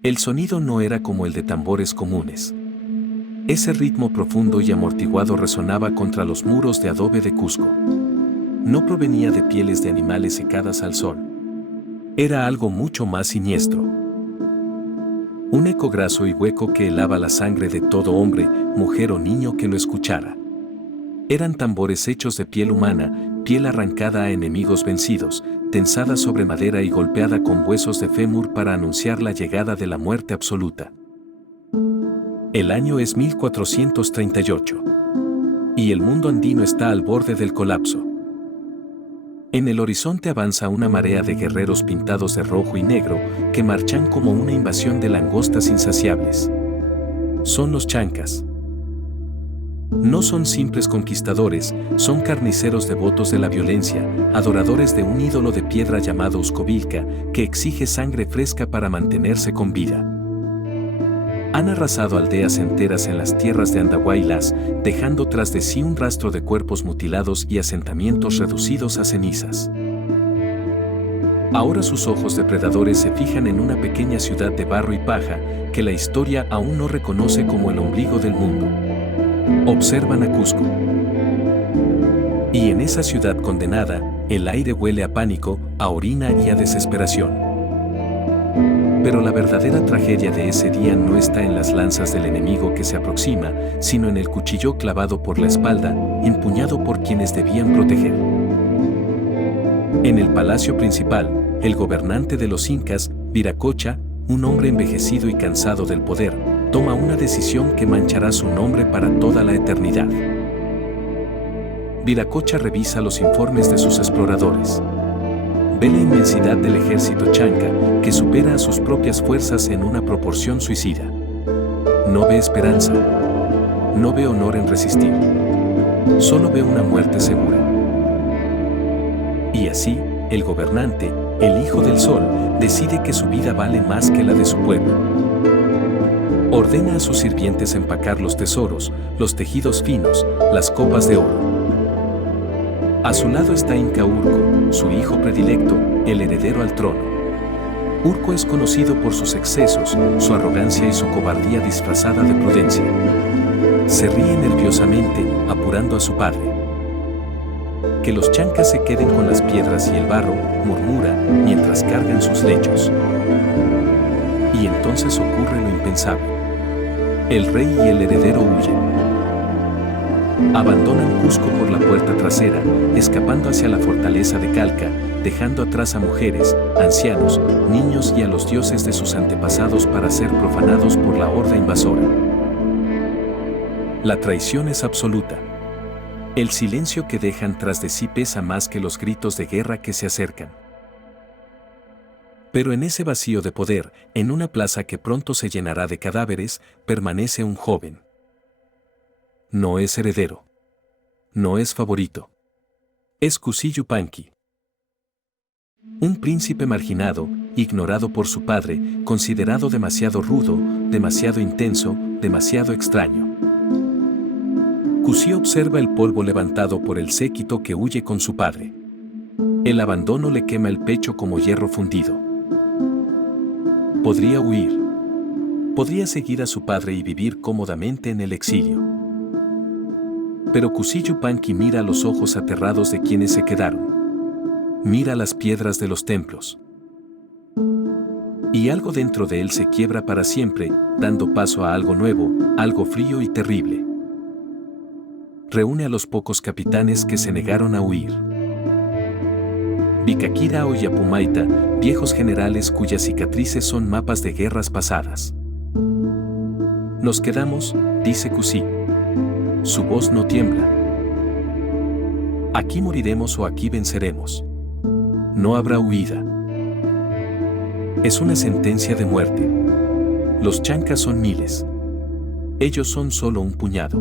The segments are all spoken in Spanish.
El sonido no era como el de tambores comunes. Ese ritmo profundo y amortiguado resonaba contra los muros de adobe de Cusco. No provenía de pieles de animales secadas al sol. Era algo mucho más siniestro. Un eco graso y hueco que helaba la sangre de todo hombre, mujer o niño que lo escuchara. Eran tambores hechos de piel humana, piel arrancada a enemigos vencidos, tensada sobre madera y golpeada con huesos de fémur para anunciar la llegada de la muerte absoluta. El año es 1438. Y el mundo andino está al borde del colapso. En el horizonte avanza una marea de guerreros pintados de rojo y negro que marchan como una invasión de langostas insaciables. Son los chancas. No son simples conquistadores, son carniceros devotos de la violencia, adoradores de un ídolo de piedra llamado Uscovilca, que exige sangre fresca para mantenerse con vida. Han arrasado aldeas enteras en las tierras de Andahuaylas, dejando tras de sí un rastro de cuerpos mutilados y asentamientos reducidos a cenizas. Ahora sus ojos depredadores se fijan en una pequeña ciudad de barro y paja, que la historia aún no reconoce como el ombligo del mundo. Observan a Cusco. Y en esa ciudad condenada, el aire huele a pánico, a orina y a desesperación. Pero la verdadera tragedia de ese día no está en las lanzas del enemigo que se aproxima, sino en el cuchillo clavado por la espalda, empuñado por quienes debían proteger. En el palacio principal, el gobernante de los incas, Viracocha, un hombre envejecido y cansado del poder, toma una decisión que manchará su nombre para toda la eternidad. Viracocha revisa los informes de sus exploradores. Ve la inmensidad del ejército chanca, que supera a sus propias fuerzas en una proporción suicida. No ve esperanza. No ve honor en resistir. Solo ve una muerte segura. Y así, el gobernante, el Hijo del Sol, decide que su vida vale más que la de su pueblo. Ordena a sus sirvientes empacar los tesoros, los tejidos finos, las copas de oro. A su lado está Inca Urco, su hijo predilecto, el heredero al trono. Urco es conocido por sus excesos, su arrogancia y su cobardía disfrazada de prudencia. Se ríe nerviosamente, apurando a su padre. Que los chancas se queden con las piedras y el barro, murmura, mientras cargan sus lechos. Y entonces ocurre lo impensable. El rey y el heredero huyen. Abandonan Cusco por la puerta trasera, escapando hacia la fortaleza de Calca, dejando atrás a mujeres, ancianos, niños y a los dioses de sus antepasados para ser profanados por la horda invasora. La traición es absoluta. El silencio que dejan tras de sí pesa más que los gritos de guerra que se acercan. Pero en ese vacío de poder, en una plaza que pronto se llenará de cadáveres, permanece un joven. No es heredero. No es favorito. Es Cusi Yupanqui. Un príncipe marginado, ignorado por su padre, considerado demasiado rudo, demasiado intenso, demasiado extraño. Cusi observa el polvo levantado por el séquito que huye con su padre. El abandono le quema el pecho como hierro fundido. Podría huir. Podría seguir a su padre y vivir cómodamente en el exilio. Pero Cusi Yupanqui mira a los ojos aterrados de quienes se quedaron. Mira las piedras de los templos. Y algo dentro de él se quiebra para siempre, dando paso a algo nuevo, algo frío y terrible. Reúne a los pocos capitanes que se negaron a huir. Vikakira o Yapumaita, viejos generales cuyas cicatrices son mapas de guerras pasadas. Nos quedamos, dice Cusi. Su voz no tiembla. Aquí moriremos o aquí venceremos. No habrá huida. Es una sentencia de muerte. Los chancas son miles. Ellos son solo un puñado.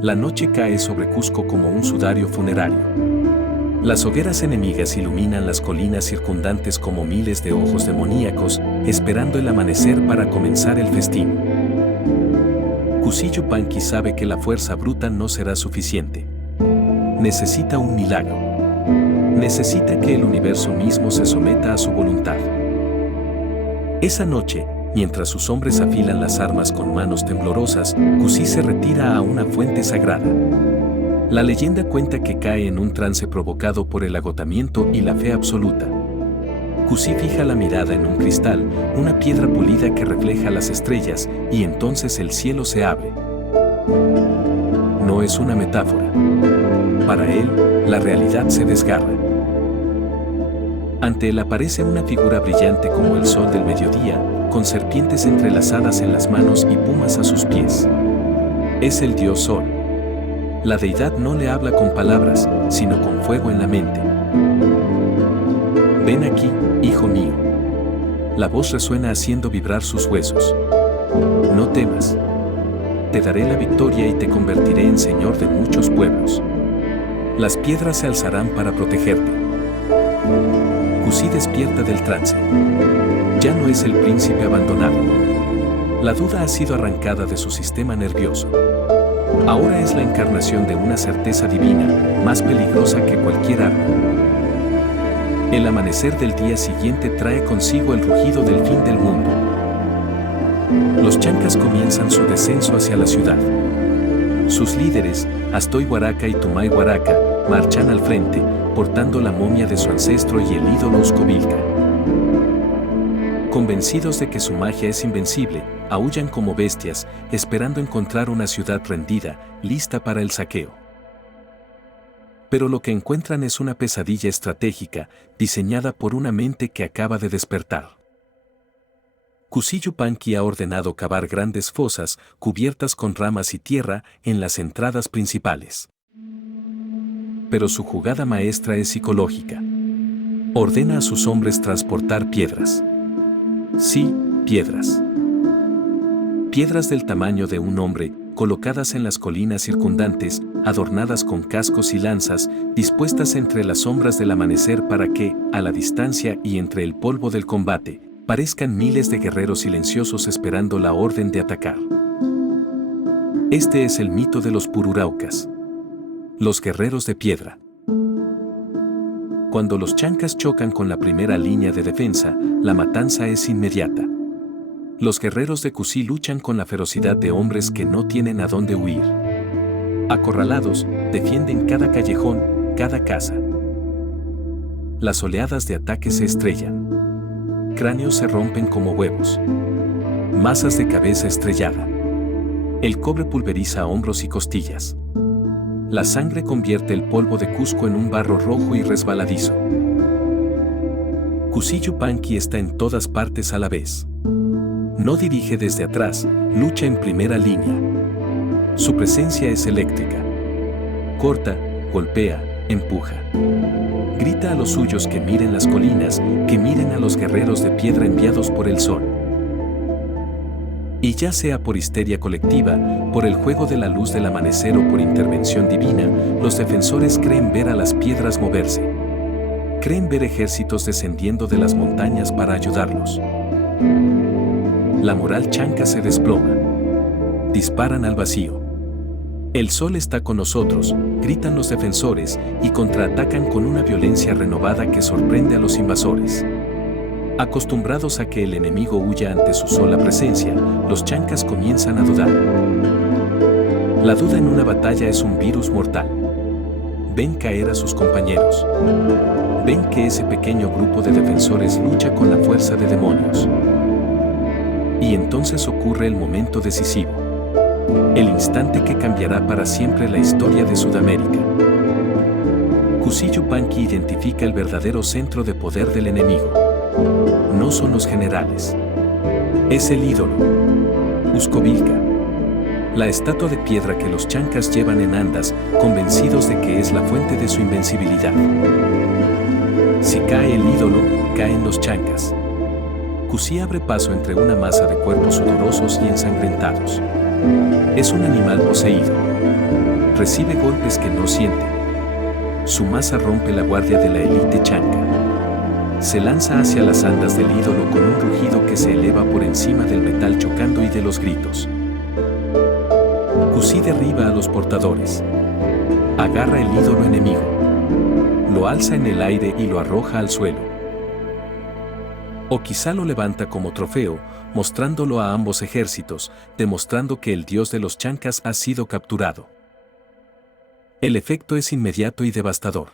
La noche cae sobre Cusco como un sudario funerario. Las hogueras enemigas iluminan las colinas circundantes como miles de ojos demoníacos, esperando el amanecer para comenzar el festín. Cusi Yupanqui sabe que la fuerza bruta no será suficiente. Necesita un milagro. Necesita que el universo mismo se someta a su voluntad. Esa noche, mientras sus hombres afilan las armas con manos temblorosas, Kusi se retira a una fuente sagrada. La leyenda cuenta que cae en un trance provocado por el agotamiento y la fe absoluta. Kusi fija la mirada en un cristal, una piedra pulida que refleja las estrellas, y entonces el cielo se abre. No es una metáfora. Para él, la realidad se desgarra. Ante él aparece una figura brillante como el sol del mediodía, con serpientes entrelazadas en las manos y pumas a sus pies. Es el dios Sol. La deidad no le habla con palabras, sino con fuego en la mente. Ven aquí, hijo mío. La voz resuena haciendo vibrar sus huesos. No temas. Te daré la victoria y te convertiré en señor de muchos pueblos. Las piedras se alzarán para protegerte. Kusi despierta del trance. Ya no es el príncipe abandonado. La duda ha sido arrancada de su sistema nervioso. Ahora es la encarnación de una certeza divina, más peligrosa que cualquier arma. El amanecer del día siguiente trae consigo el rugido del fin del mundo. Los chancas comienzan su descenso hacia la ciudad. Sus líderes, Astoy Huaraca y Tumay Huaraca, marchan al frente, portando la momia de su ancestro y el ídolo Uzcovilca. Convencidos de que su magia es invencible, aúllan como bestias, esperando encontrar una ciudad rendida, lista para el saqueo. Pero lo que encuentran es una pesadilla estratégica, diseñada por una mente que acaba de despertar. Kusi Yupanqui ha ordenado cavar grandes fosas, cubiertas con ramas y tierra, en las entradas principales. Pero su jugada maestra es psicológica. Ordena a sus hombres transportar piedras. Sí, piedras. Piedras del tamaño de un hombre, colocadas en las colinas circundantes, adornadas con cascos y lanzas, dispuestas entre las sombras del amanecer para que, a la distancia y entre el polvo del combate, parezcan miles de guerreros silenciosos esperando la orden de atacar. Este es el mito de los Pururaucas. Los guerreros de piedra. Cuando los chancas chocan con la primera línea de defensa, la matanza es inmediata. Los guerreros de Kusi luchan con la ferocidad de hombres que no tienen a dónde huir. Acorralados, defienden cada callejón, cada casa. Las oleadas de ataque se estrellan. Cráneos se rompen como huevos. Masas de cabeza estrellada. El cobre pulveriza hombros y costillas. La sangre convierte el polvo de Cusco en un barro rojo y resbaladizo. Kusi Yupanqui está en todas partes a la vez. No dirige desde atrás, lucha en primera línea. Su presencia es eléctrica. Corta, golpea, empuja. Grita a los suyos que miren las colinas, que miren a los guerreros de piedra enviados por el sol. Y ya sea por histeria colectiva, por el juego de la luz del amanecer o por intervención divina, los defensores creen ver a las piedras moverse. Creen ver ejércitos descendiendo de las montañas para ayudarlos. La moral chanca se desploma. Disparan al vacío. El sol está con nosotros, gritan los defensores, y contraatacan con una violencia renovada que sorprende a los invasores. Acostumbrados a que el enemigo huya ante su sola presencia, los chancas comienzan a dudar. La duda en una batalla es un virus mortal. Ven caer a sus compañeros. Ven que ese pequeño grupo de defensores lucha con la fuerza de demonios. Y entonces ocurre el momento decisivo. El instante que cambiará para siempre la historia de Sudamérica. Kusi Yupanqui identifica el verdadero centro de poder del enemigo. No son los generales. Es el ídolo. Uzcovilca. La estatua de piedra que los chancas llevan en andas, convencidos de que es la fuente de su invencibilidad. Si cae el ídolo, caen los chancas. Kusi abre paso entre una masa de cuerpos sudorosos y ensangrentados. Es un animal poseído. Recibe golpes que no siente. Su masa rompe la guardia de la élite chanca. Se lanza hacia las andas del ídolo con un rugido que se eleva por encima del metal chocando y de los gritos. Kusi derriba a los portadores. Agarra el ídolo enemigo. Lo alza en el aire y lo arroja al suelo. O quizá lo levanta como trofeo, mostrándolo a ambos ejércitos, demostrando que el dios de los chancas ha sido capturado. El efecto es inmediato y devastador.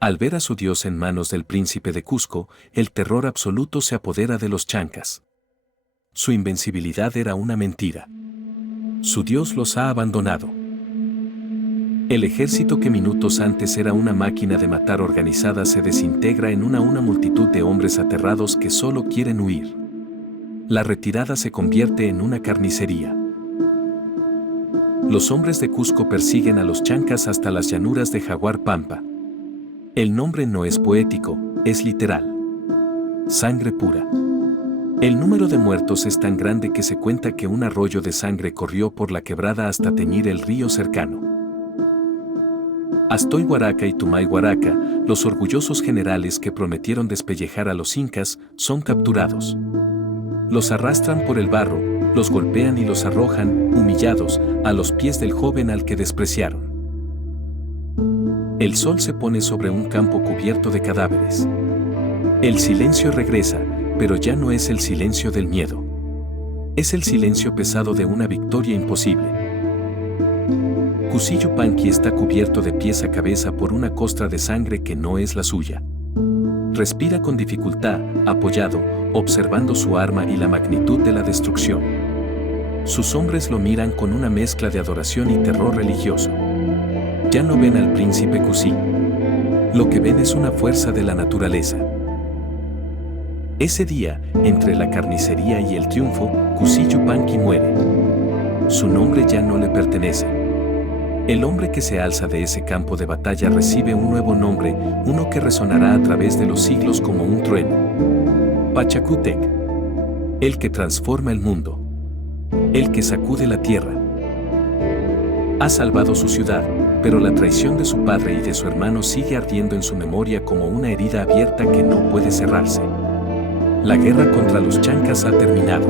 Al ver a su dios en manos del príncipe de Cusco, el terror absoluto se apodera de los chancas. Su invencibilidad era una mentira. Su dios los ha abandonado. El ejército que minutos antes era una máquina de matar organizada se desintegra en una multitud de hombres aterrados que solo quieren huir. La retirada se convierte en una carnicería. Los hombres de Cusco persiguen a los chancas hasta las llanuras de Jaguar Pampa. El nombre no es poético, es literal. Sangre pura. El número de muertos es tan grande que se cuenta que un arroyo de sangre corrió por la quebrada hasta teñir el río cercano. Astoy Huaraca y Tumay Huaraca, los orgullosos generales que prometieron despellejar a los incas, son capturados. Los arrastran por el barro, los golpean y los arrojan, humillados, a los pies del joven al que despreciaron. El sol se pone sobre un campo cubierto de cadáveres. El silencio regresa, pero ya no es el silencio del miedo. Es el silencio pesado de una victoria imposible. Cusillo-Panqui está cubierto de pies a cabeza por una costra de sangre que no es la suya. Respira con dificultad, apoyado, observando su arma y la magnitud de la destrucción. Sus hombres lo miran con una mezcla de adoración y terror religioso. Ya no ven al príncipe Cusí. Lo que ven es una fuerza de la naturaleza. Ese día, entre la carnicería y el triunfo, Cusillo-Panqui muere. Su nombre ya no le pertenece. El hombre que se alza de ese campo de batalla recibe un nuevo nombre, uno que resonará a través de los siglos como un trueno. Pachacútec. El que transforma el mundo. El que sacude la tierra. Ha salvado su ciudad, pero la traición de su padre y de su hermano sigue ardiendo en su memoria como una herida abierta que no puede cerrarse. La guerra contra los chancas ha terminado.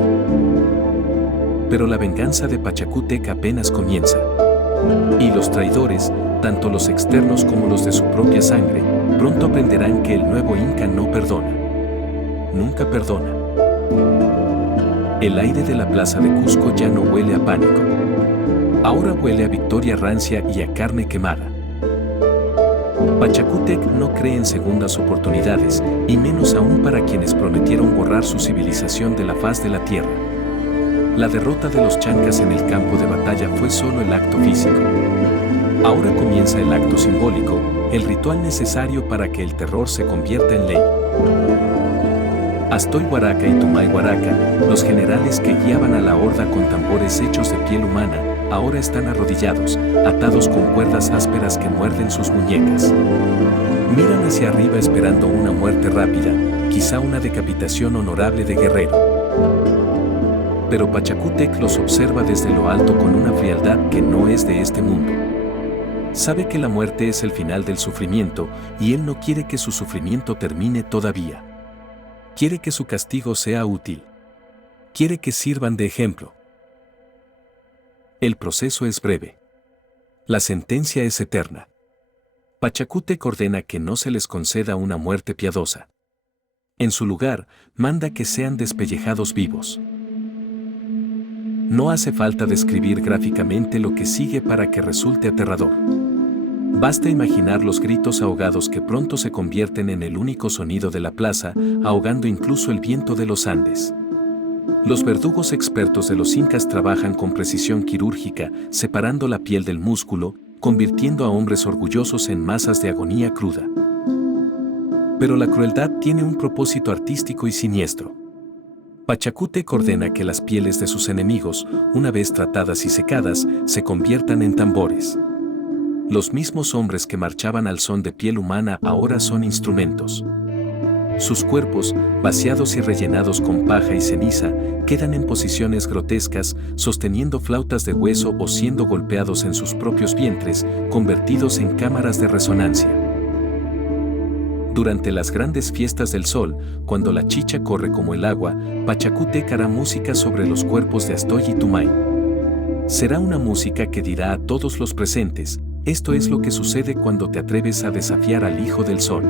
Pero la venganza de Pachacútec apenas comienza. Y los traidores, tanto los externos como los de su propia sangre, pronto aprenderán que el nuevo Inca no perdona. Nunca perdona. El aire de la plaza de Cusco ya no huele a pánico. Ahora huele a victoria rancia y a carne quemada. Pachacútec no cree en segundas oportunidades, y menos aún para quienes prometieron borrar su civilización de la faz de la tierra. La derrota de los chancas en el campo de batalla fue solo el acto físico. Ahora comienza el acto simbólico, el ritual necesario para que el terror se convierta en ley. Astoy Huaraca y Tumay Huaraca, los generales que guiaban a la horda con tambores hechos de piel humana, ahora están arrodillados, atados con cuerdas ásperas que muerden sus muñecas. Miran hacia arriba esperando una muerte rápida, quizá una decapitación honorable de guerrero. Pero Pachacútec los observa desde lo alto con una frialdad que no es de este mundo. Sabe que la muerte es el final del sufrimiento, y él no quiere que su sufrimiento termine todavía. Quiere que su castigo sea útil. Quiere que sirvan de ejemplo. El proceso es breve. La sentencia es eterna. Pachacútec ordena que no se les conceda una muerte piadosa. En su lugar, manda que sean despellejados vivos. No hace falta describir gráficamente lo que sigue para que resulte aterrador. Basta imaginar los gritos ahogados que pronto se convierten en el único sonido de la plaza, ahogando incluso el viento de los Andes. Los verdugos expertos de los incas trabajan con precisión quirúrgica, separando la piel del músculo, convirtiendo a hombres orgullosos en masas de agonía cruda. Pero la crueldad tiene un propósito artístico y siniestro. Pachacútec ordena que las pieles de sus enemigos, una vez tratadas y secadas, se conviertan en tambores. Los mismos hombres que marchaban al son de piel humana ahora son instrumentos. Sus cuerpos, vaciados y rellenados con paja y ceniza, quedan en posiciones grotescas, sosteniendo flautas de hueso o siendo golpeados en sus propios vientres, convertidos en cámaras de resonancia. Durante las grandes fiestas del sol, cuando la chicha corre como el agua, Pachacútec hará música sobre los cuerpos de Astoy y Tumay. Será una música que dirá a todos los presentes: esto es lo que sucede cuando te atreves a desafiar al Hijo del Sol.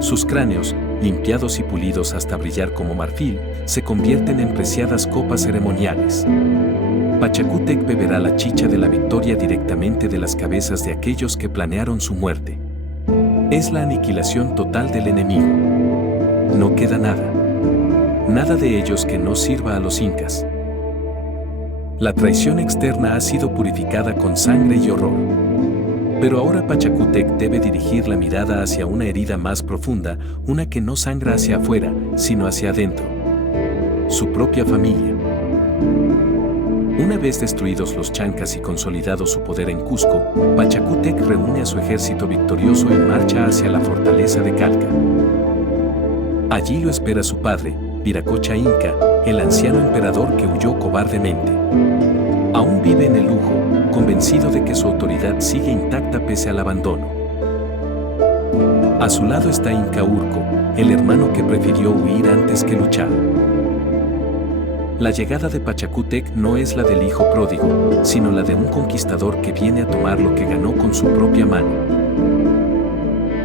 Sus cráneos, limpiados y pulidos hasta brillar como marfil, se convierten en preciadas copas ceremoniales. Pachacútec beberá la chicha de la victoria directamente de las cabezas de aquellos que planearon su muerte. Es la aniquilación total del enemigo. No queda nada. Nada de ellos que no sirva a los incas. La traición externa ha sido purificada con sangre y horror. Pero ahora Pachacútec debe dirigir la mirada hacia una herida más profunda, una que no sangra hacia afuera, sino hacia adentro. Su propia familia. Una vez destruidos los chancas y consolidado su poder en Cusco, Pachacútec reúne a su ejército victorioso y marcha hacia la fortaleza de Calca. Allí lo espera su padre, Viracocha Inca, el anciano emperador que huyó cobardemente. Aún vive en el lujo, convencido de que su autoridad sigue intacta pese al abandono. A su lado está Inca Urco, el hermano que prefirió huir antes que luchar. La llegada de Pachacútec no es la del hijo pródigo, sino la de un conquistador que viene a tomar lo que ganó con su propia mano.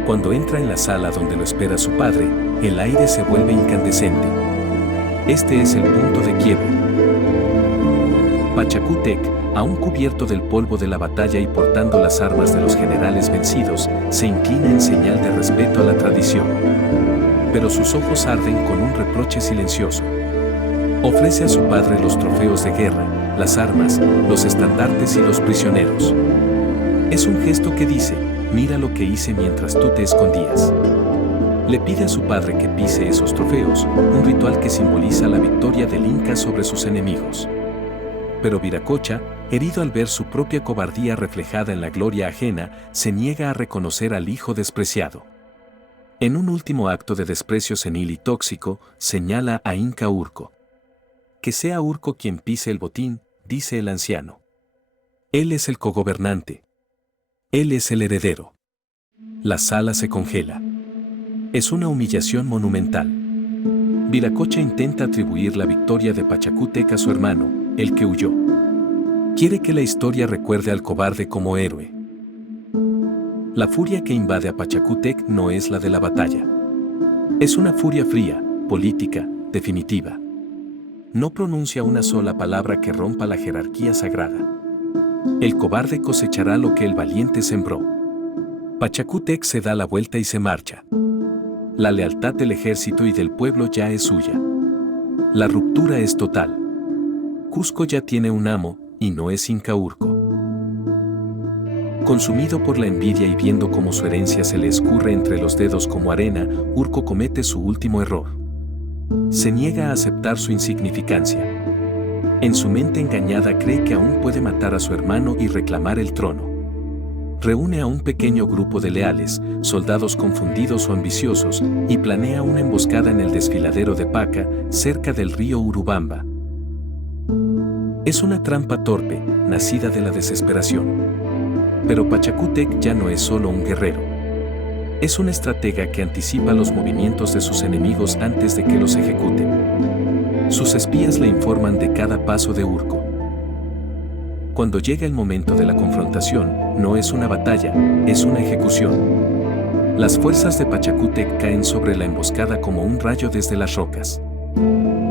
Cuando entra en la sala donde lo espera su padre, el aire se vuelve incandescente. Este es el punto de quiebre. Pachacútec, aún cubierto del polvo de la batalla y portando las armas de los generales vencidos, se inclina en señal de respeto a la tradición. Pero sus ojos arden con un reproche silencioso. Ofrece a su padre los trofeos de guerra, las armas, los estandartes y los prisioneros. Es un gesto que dice: mira lo que hice mientras tú te escondías. Le pide a su padre que pise esos trofeos, un ritual que simboliza la victoria del Inca sobre sus enemigos. Pero Viracocha, herido al ver su propia cobardía reflejada en la gloria ajena, se niega a reconocer al hijo despreciado. En un último acto de desprecio senil y tóxico, señala a Inca Urco. Que sea Urco quien pise el botín, dice el anciano. Él es el cogobernante. Él es el heredero. La sala se congela. Es una humillación monumental. Viracocha intenta atribuir la victoria de Pachacútec a su hermano, el que huyó. Quiere que la historia recuerde al cobarde como héroe. La furia que invade a Pachacútec no es la de la batalla. Es una furia fría, política, definitiva. No pronuncia una sola palabra que rompa la jerarquía sagrada. El cobarde cosechará lo que el valiente sembró. Pachacútec se da la vuelta y se marcha. La lealtad del ejército y del pueblo ya es suya. La ruptura es total. Cusco ya tiene un amo, y no es Inca Urco. Consumido por la envidia y viendo cómo su herencia se le escurre entre los dedos como arena, Urco comete su último error. Se niega a aceptar su insignificancia. En su mente engañada cree que aún puede matar a su hermano y reclamar el trono. Reúne a un pequeño grupo de leales, soldados confundidos o ambiciosos, y planea una emboscada en el desfiladero de Paca, cerca del río Urubamba. Es una trampa torpe, nacida de la desesperación. Pero Pachacútec ya no es solo un guerrero. Es un estratega que anticipa los movimientos de sus enemigos antes de que los ejecuten. Sus espías le informan de cada paso de Urco. Cuando llega el momento de la confrontación, no es una batalla, es una ejecución. Las fuerzas de Pachacútec caen sobre la emboscada como un rayo desde las rocas.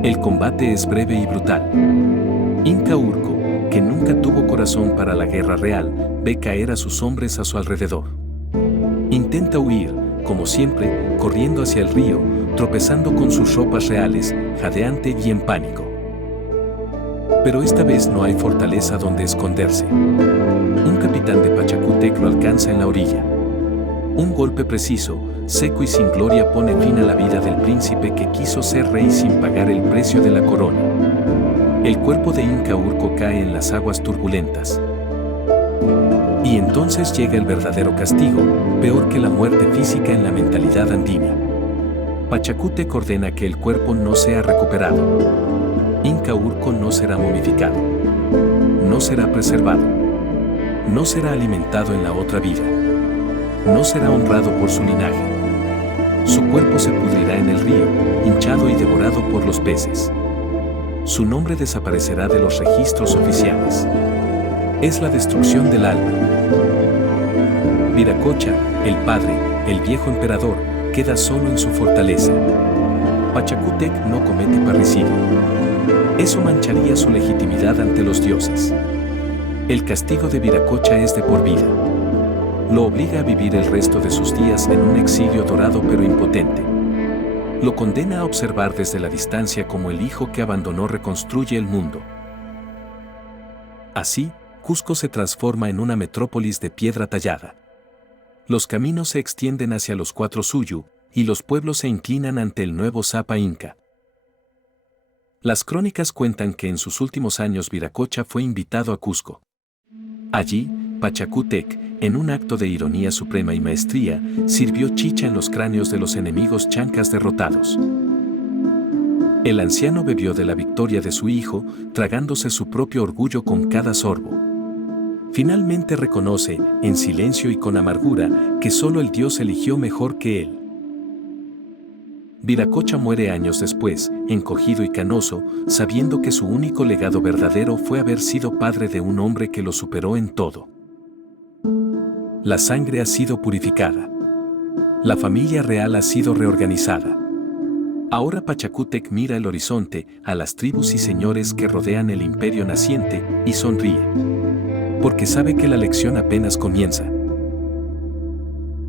El combate es breve y brutal. Inca Urco, que nunca tuvo corazón para la guerra real, ve caer a sus hombres a su alrededor. Intenta huir, como siempre, corriendo hacia el río, tropezando con sus ropas reales, jadeante y en pánico. Pero esta vez no hay fortaleza donde esconderse. Un capitán de Pachacútec lo alcanza en la orilla. Un golpe preciso, seco y sin gloria pone fin a la vida del príncipe que quiso ser rey sin pagar el precio de la corona. El cuerpo de Inca Urco cae en las aguas turbulentas. Y entonces llega el verdadero castigo, peor que la muerte física en la mentalidad andina. Pachacútec ordena que el cuerpo no sea recuperado. Inca Urco no será momificado. No será preservado. No será alimentado en la otra vida. No será honrado por su linaje. Su cuerpo se pudrirá en el río, hinchado y devorado por los peces. Su nombre desaparecerá de los registros oficiales. Es la destrucción del alma. Viracocha, el padre, el viejo emperador, queda solo en su fortaleza. Pachacútec no comete parricidio. Eso mancharía su legitimidad ante los dioses. El castigo de Viracocha es de por vida. Lo obliga a vivir el resto de sus días en un exilio dorado pero impotente. Lo condena a observar desde la distancia cómo el hijo que abandonó reconstruye el mundo. Así, Cusco se transforma en una metrópolis de piedra tallada. Los caminos se extienden hacia los Cuatro Suyu, y los pueblos se inclinan ante el nuevo Sapa Inca. Las crónicas cuentan que en sus últimos años Viracocha fue invitado a Cusco. Allí, Pachacútec, en un acto de ironía suprema y maestría, sirvió chicha en los cráneos de los enemigos chancas derrotados. El anciano bebió de la victoria de su hijo, tragándose su propio orgullo con cada sorbo. Finalmente reconoce, en silencio y con amargura, que solo el Dios eligió mejor que él. Viracocha muere años después, encogido y canoso, sabiendo que su único legado verdadero fue haber sido padre de un hombre que lo superó en todo. La sangre ha sido purificada. La familia real ha sido reorganizada. Ahora Pachacútec mira el horizonte, a las tribus y señores que rodean el imperio naciente, y sonríe. Porque sabe que la lección apenas comienza.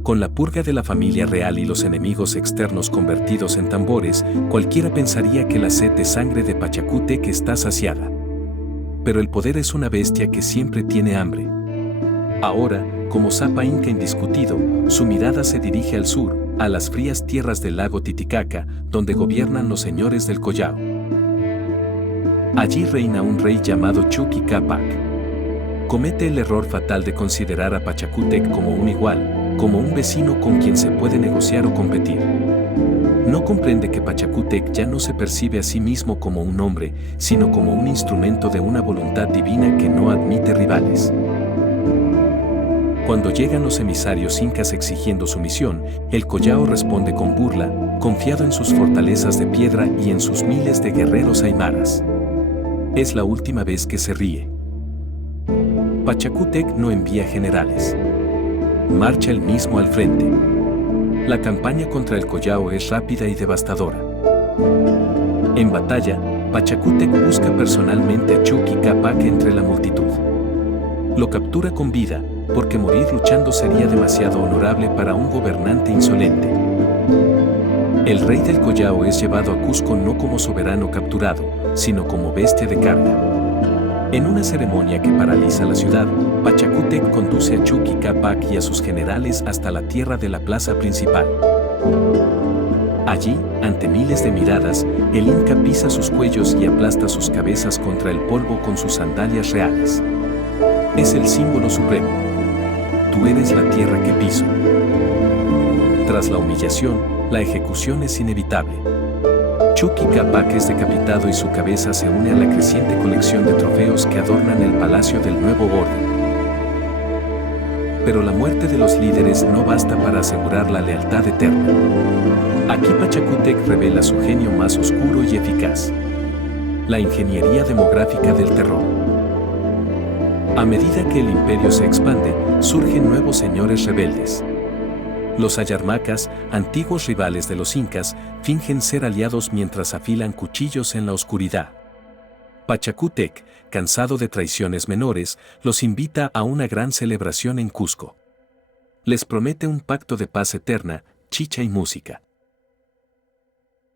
Con la purga de la familia real y los enemigos externos convertidos en tambores, cualquiera pensaría que la sed de sangre de Pachacútec está saciada. Pero el poder es una bestia que siempre tiene hambre. Ahora, como Sapa Inca indiscutido, su mirada se dirige al sur, a las frías tierras del lago Titicaca, donde gobiernan los señores del Collao. Allí reina un rey llamado Chuqui Cápac. Comete el error fatal de considerar a Pachacútec como un igual, como un vecino con quien se puede negociar o competir. No comprende que Pachacútec ya no se percibe a sí mismo como un hombre, sino como un instrumento de una voluntad divina que no admite rivales. Cuando llegan los emisarios incas exigiendo su misión, el Collao responde con burla, confiado en sus fortalezas de piedra y en sus miles de guerreros aymaras. Es la última vez que se ríe. Pachacútec no envía generales. Marcha él mismo al frente. La campaña contra el Collao es rápida y devastadora. En batalla, Pachacútec busca personalmente a Chuqui Cápac entre la multitud. Lo captura con vida, porque morir luchando sería demasiado honorable para un gobernante insolente. El rey del Collao es llevado a Cusco no como soberano capturado, sino como bestia de carga. En una ceremonia que paraliza la ciudad, Pachacútec conduce a Chuqui Cápac y a sus generales hasta la tierra de la plaza principal. Allí, ante miles de miradas, el Inca pisa sus cuellos y aplasta sus cabezas contra el polvo con sus sandalias reales. Es el símbolo supremo. Tú eres la tierra que piso. Tras la humillación, la ejecución es inevitable. Chuqui Cápac es decapitado y su cabeza se une a la creciente colección de trofeos que adornan el palacio del nuevo orden. Pero la muerte de los líderes no basta para asegurar la lealtad eterna. Aquí Pachacútec revela su genio más oscuro y eficaz: la ingeniería demográfica del terror. A medida que el imperio se expande, surgen nuevos señores rebeldes. Los ayarmacas, antiguos rivales de los incas, fingen ser aliados mientras afilan cuchillos en la oscuridad. Pachacútec, cansado de traiciones menores, los invita a una gran celebración en Cusco. Les promete un pacto de paz eterna, chicha y música.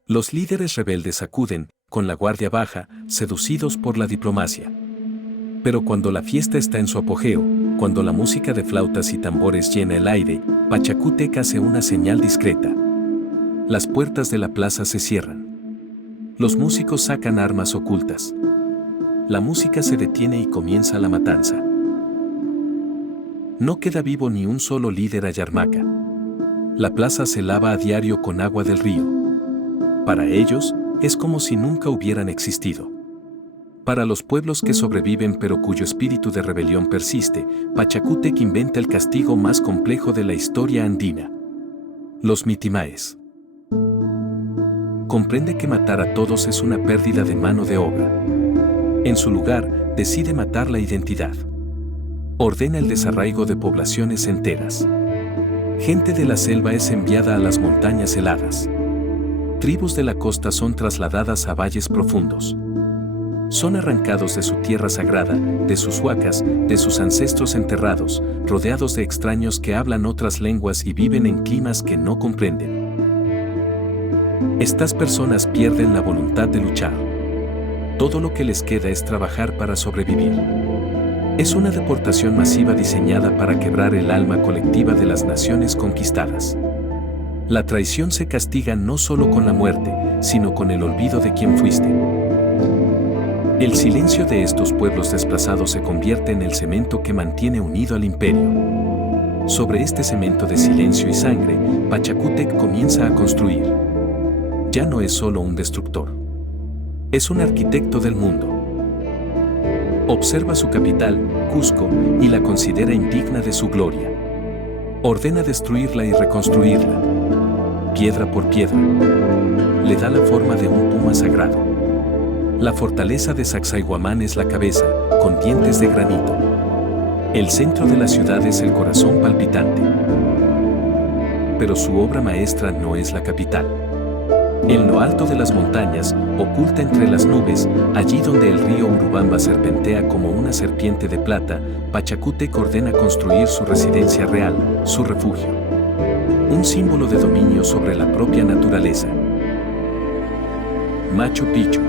Los líderes rebeldes acuden, con la guardia baja, seducidos por la diplomacia. Pero cuando la fiesta está en su apogeo, cuando la música de flautas y tambores llena el aire, Pachacútec hace una señal discreta. Las puertas de la plaza se cierran. Los músicos sacan armas ocultas. La música se detiene y comienza la matanza. No queda vivo ni un solo líder ayarmaca. La plaza se lava a diario con agua del río. Para ellos, es como si nunca hubieran existido. Para los pueblos que sobreviven pero cuyo espíritu de rebelión persiste, Pachacútec inventa el castigo más complejo de la historia andina: los mitimaes. Comprende que matar a todos es una pérdida de mano de obra. En su lugar, decide matar la identidad. Ordena el desarraigo de poblaciones enteras. Gente de la selva es enviada a las montañas heladas. Tribus de la costa son trasladadas a valles profundos. Son arrancados de su tierra sagrada, de sus huacas, de sus ancestros enterrados, rodeados de extraños que hablan otras lenguas y viven en climas que no comprenden. Estas personas pierden la voluntad de luchar. Todo lo que les queda es trabajar para sobrevivir. Es una deportación masiva diseñada para quebrar el alma colectiva de las naciones conquistadas. La traición se castiga no solo con la muerte, sino con el olvido de quien fuiste. El silencio de estos pueblos desplazados se convierte en el cemento que mantiene unido al imperio. Sobre este cemento de silencio y sangre, Pachacútec comienza a construir. Ya no es solo un destructor. Es un arquitecto del mundo. Observa su capital, Cusco, y la considera indigna de su gloria. Ordena destruirla y reconstruirla, piedra por piedra. Le da la forma de un puma sagrado. La fortaleza de Sacsayhuamán es la cabeza, con dientes de granito. El centro de la ciudad es el corazón palpitante. Pero su obra maestra no es la capital. En lo alto de las montañas, oculta entre las nubes, allí donde el río Urubamba serpentea como una serpiente de plata, Pachacútec ordena construir su residencia real, su refugio. Un símbolo de dominio sobre la propia naturaleza. Machu Picchu.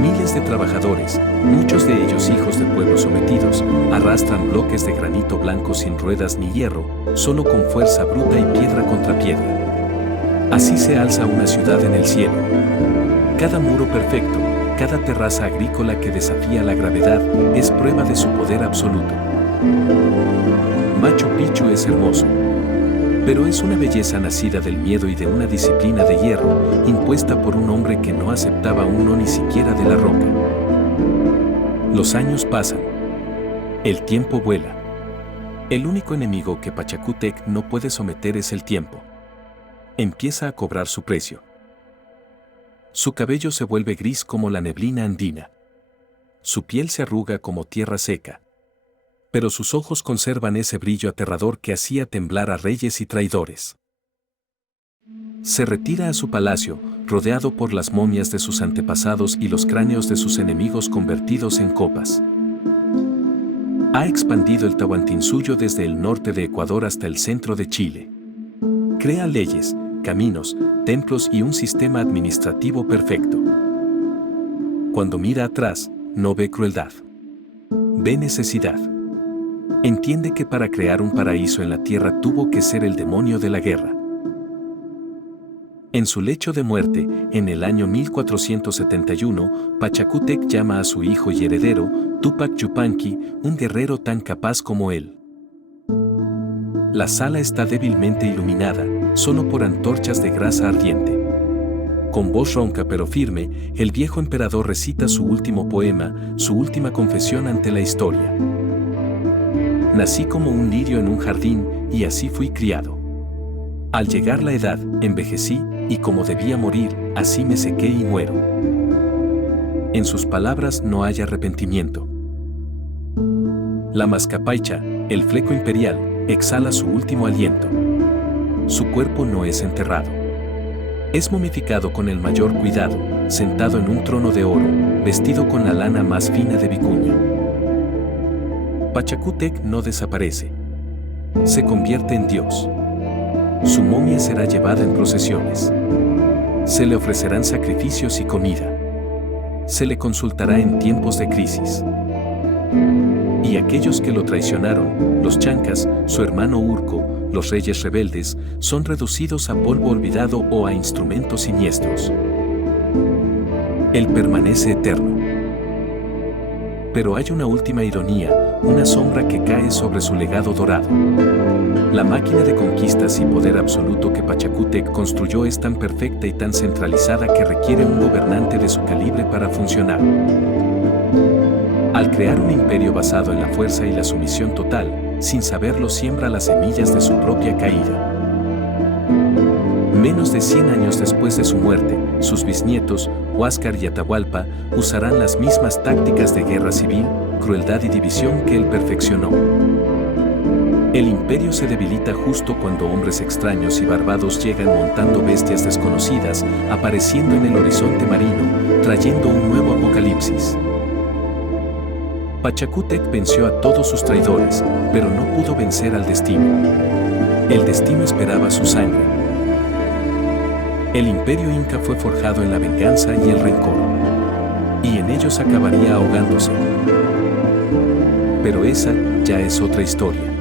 Miles de trabajadores, muchos de ellos hijos de pueblos sometidos, arrastran bloques de granito blanco sin ruedas ni hierro, solo con fuerza bruta y piedra contra piedra. Así se alza una ciudad en el cielo. Cada muro perfecto, cada terraza agrícola que desafía la gravedad, es prueba de su poder absoluto. Machu Picchu es hermoso, pero es una belleza nacida del miedo y de una disciplina de hierro, impuesta por un hombre que no aceptaba un no ni siquiera de la roca. Los años pasan. El tiempo vuela. El único enemigo que Pachacútec no puede someter es el tiempo. Empieza a cobrar su precio. Su cabello se vuelve gris como la neblina andina. Su piel se arruga como tierra seca. Pero sus ojos conservan ese brillo aterrador que hacía temblar a reyes y traidores. Se retira a su palacio, rodeado por las momias de sus antepasados y los cráneos de sus enemigos convertidos en copas. Ha expandido el Tahuantinsuyo desde el norte de Ecuador hasta el centro de Chile. Crea leyes, caminos, templos y un sistema administrativo perfecto. Cuando mira atrás, no ve crueldad. Ve necesidad. Entiende que para crear un paraíso en la tierra tuvo que ser el demonio de la guerra. En su lecho de muerte, en el año 1471, Pachacútec llama a su hijo y heredero, Túpac Yupanqui, un guerrero tan capaz como él. La sala está débilmente iluminada, solo por antorchas de grasa ardiente. Con voz ronca pero firme, el viejo emperador recita su último poema, su última confesión ante la historia. Nací como un lirio en un jardín, y así fui criado. Al llegar la edad, envejecí, y como debía morir, así me sequé y muero. En sus palabras no hay arrepentimiento. La Mascapaicha, el fleco imperial, exhala su último aliento. Su cuerpo no es enterrado. Es momificado con el mayor cuidado, sentado en un trono de oro, vestido con la lana más fina de vicuña. Pachacútec no desaparece. Se convierte en Dios. Su momia será llevada en procesiones. Se le ofrecerán sacrificios y comida. Se le consultará en tiempos de crisis. Y aquellos que lo traicionaron, los chancas, su hermano Urco, los reyes rebeldes, son reducidos a polvo olvidado o a instrumentos siniestros. Él permanece eterno. Pero hay una última ironía, una sombra que cae sobre su legado dorado. La máquina de conquistas y poder absoluto que Pachacútec construyó es tan perfecta y tan centralizada que requiere un gobernante de su calibre para funcionar. Al crear un imperio basado en la fuerza y la sumisión total, sin saberlo siembra las semillas de su propia caída. Menos de 100 años después de su muerte, sus bisnietos, Huáscar y Atahualpa, usarán las mismas tácticas de guerra civil, crueldad y división que él perfeccionó. El imperio se debilita justo cuando hombres extraños y barbados llegan montando bestias desconocidas, apareciendo en el horizonte marino, trayendo un nuevo apocalipsis. Pachacútec venció a todos sus traidores, pero no pudo vencer al destino. El destino esperaba su sangre. El imperio inca fue forjado en la venganza y el rencor, y en ellos acabaría ahogándose. Pero esa ya es otra historia.